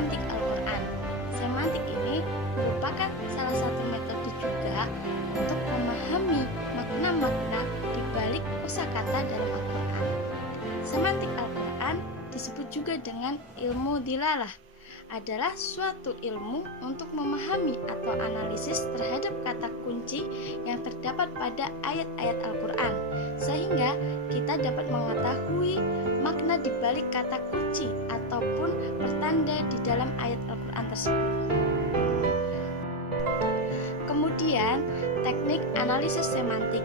semantik Al-Quran. Semantik ini merupakan salah satu metode juga untuk memahami makna-makna di balik kosakata dalam Al-Quran. Semantik Al-Quran disebut juga dengan ilmu dilalah, adalah suatu ilmu untuk memahami atau analisis terhadap kata kunci yang terdapat pada ayat-ayat Al-Quran, sehingga kita dapat mengetahui makna di balik kata kunci ataupun pertanda di dalam ayat Al-Quran tersebut. Kemudian, teknik analisis semantik.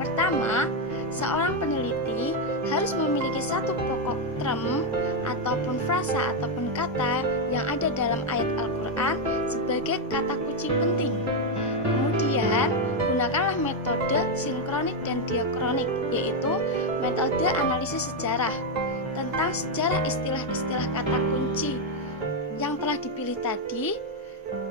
Pertama, seorang peneliti harus memiliki satu pokok term ataupun frasa ataupun kata yang ada dalam ayat Al-Quran sebagai kata kunci penting. Kemudian, gunakanlah metode sinkronik dan diakronik, yaitu metode analisis sejarah tentang sejarah istilah-istilah kata kunci yang telah dipilih tadi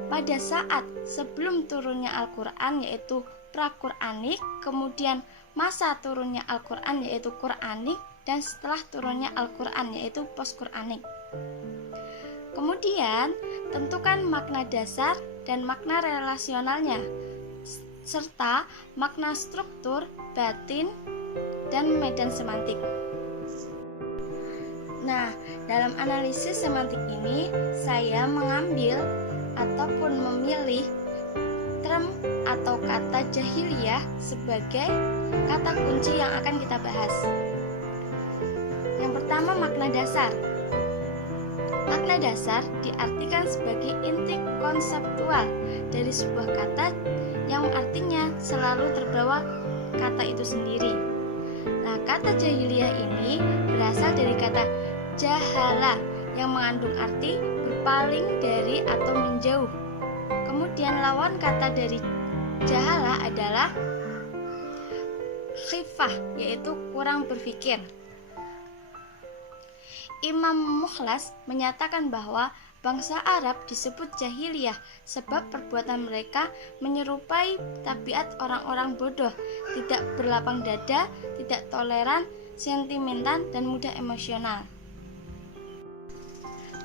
pada saat sebelum turunnya Al-Quran, yaitu pra-Quranik, kemudian masa turunnya Al-Quran yaitu Quranik, dan setelah turunnya Al-Quran yaitu post-Quranik. Kemudian tentukan makna dasar dan makna relasionalnya, serta makna struktur, batin, dan medan semantik. Nah, dalam analisis semantik ini saya mengambil ataupun memilih term atau kata jahiliyah sebagai kata kunci yang akan kita bahas. Yang pertama, makna dasar. Makna dasar diartikan sebagai inti konseptual dari sebuah kata yang artinya selalu terbawa kata itu sendiri. Nah, kata jahiliyah ini berasal dari kata jahala yang mengandung arti berpaling dari atau menjauh. Kemudian lawan kata dari jahala adalah khifah, yaitu kurang berpikir. Imam Mukhlas menyatakan bahwa bangsa Arab disebut jahiliyah sebab perbuatan mereka menyerupai tabiat orang-orang bodoh, tidak berlapang dada, tidak toleran, sentimental, dan mudah emosional.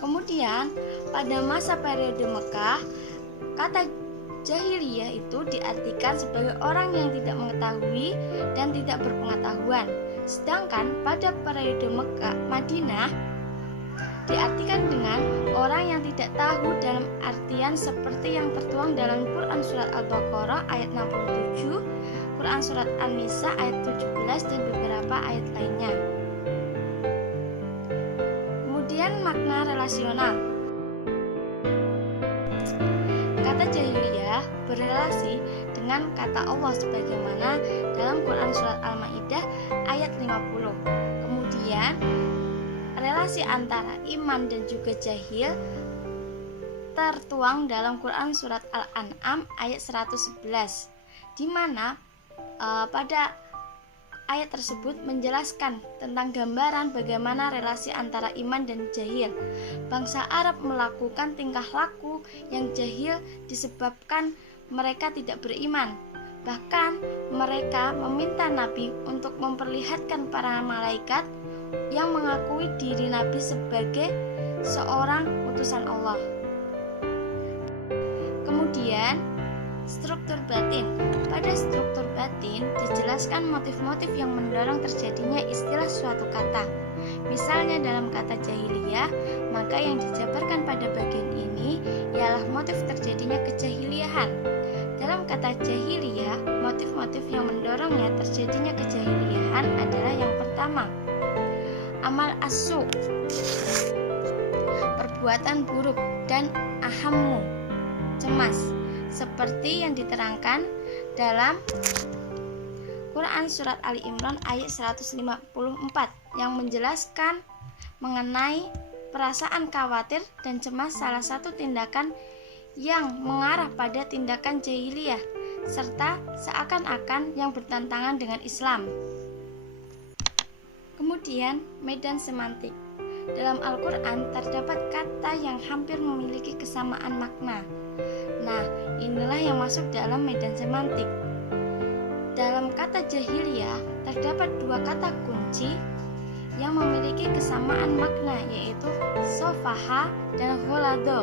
Kemudian, pada masa periode Mekah, kata jahiliyah itu diartikan sebagai orang yang tidak mengetahui dan tidak berpengetahuan. Sedangkan pada periode Madinah diartikan dengan orang yang tidak tahu dalam artian seperti yang tertuang dalam Quran Surat Al-Baqarah ayat 67, Quran Surat An-Nisa ayat 17, dan beberapa ayat lainnya. Kemudian makna relasional. Kata jahiliyah berelasi dengan kata Allah sebagaimana dalam Quran Surat Al-Ma'idah ayat 50. Kemudian relasi antara iman dan juga jahil tertuang dalam Quran Surat Al-An'am ayat 111, di mana pada ayat tersebut menjelaskan tentang gambaran bagaimana relasi antara iman dan jahil. Bangsa Arab melakukan tingkah laku yang jahil disebabkan mereka tidak beriman. Bahkan mereka meminta Nabi untuk memperlihatkan para malaikat yang mengakui diri Nabi sebagai seorang utusan Allah. Kemudian struktur batin. Pada struktur batin dijelaskan motif-motif yang mendorong terjadinya istilah suatu kata. Misalnya dalam kata jahiliyah, maka yang dijabarkan pada bagian ini ialah motif terjadinya kejahiliahan. Dalam kata jahiliyah, motif-motif yang mendorongnya terjadinya kejahiliahan adalah yang pertama, amal asu, perbuatan buruk, dan ahammu, cemas, seperti yang diterangkan dalam Quran Surat Ali Imran ayat 154 yang menjelaskan mengenai perasaan khawatir dan cemas salah satu tindakan yang mengarah pada tindakan jahiliyah serta seakan-akan yang bertentangan dengan Islam. Kemudian medan semantik. Dalam Al-Quran terdapat kata yang hampir memiliki kesamaan makna. Nah, inilah yang masuk dalam medan semantik. Dalam kata jahiliyah terdapat dua kata kunci yang memiliki kesamaan makna, yaitu sof sofaha dan gholado.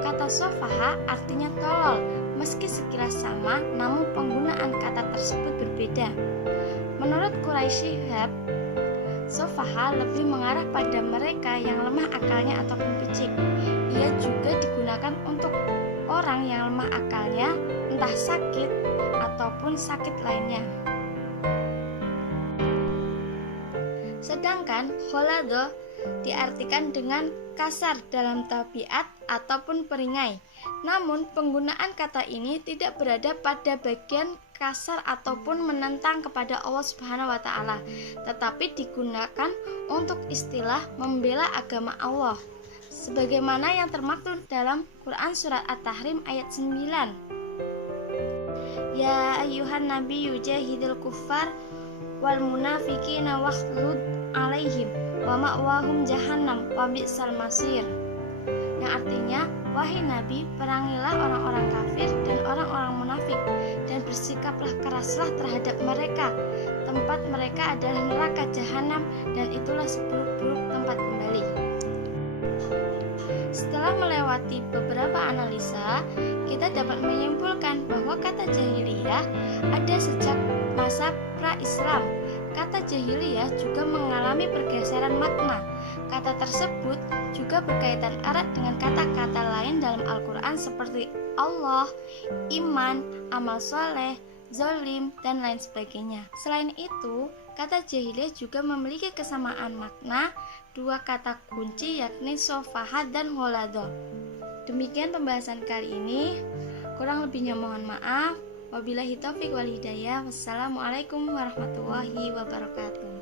Kata sofaha artinya tolol, meski sekilas sama, namun penggunaan kata tersebut berbeda. Menurut Quraisy Shihab, sofaha lebih mengarah pada mereka yang lemah akalnya ataupun picik. Ia juga digunakan untuk orang yang lemah akalnya, entah sakit ataupun sakit lainnya. Sedangkan gholado diartikan dengan kasar dalam tabiat ataupun peringai. Namun penggunaan kata ini tidak berada pada bagian kasar ataupun menentang kepada Allah Subhanahu wa taala, tetapi digunakan untuk istilah membela agama Allah. Sebagaimana yang termaktub dalam Quran surat At-Tahrim ayat 9. Ya ayyuhan nabiyyu jahidil kuffar wal munafiqina waghlud alaihim wa ma'wahum jahannam wa bi'sal masir. Yang artinya, wahai Nabi, perangilah orang-orang kafir dan orang-orang munafik dan bersikaplah keraslah terhadap mereka. Tempat mereka adalah neraka jahanam dan itulah seburuk-buruk tempat kembali. Setelah melewati beberapa analisa, kita dapat menyimpulkan bahwa kata jahiliyah ada sejak masa pra-Islam. Kata jahiliyah juga mengalami pergeseran makna. Kata tersebut juga berkaitan erat dengan kata-kata lain dalam Al-Quran seperti Allah, iman, amal soleh, zolim, dan lain sebagainya. Selain itu, kata jahiliyah juga memiliki kesamaan makna dua kata kunci yakni sofaha dan gholado. Demikian pembahasan kali ini. Kurang lebihnya mohon maaf. Wabillahi taufiq wal hidayah. Wassalamualaikum warahmatullahi wabarakatuh.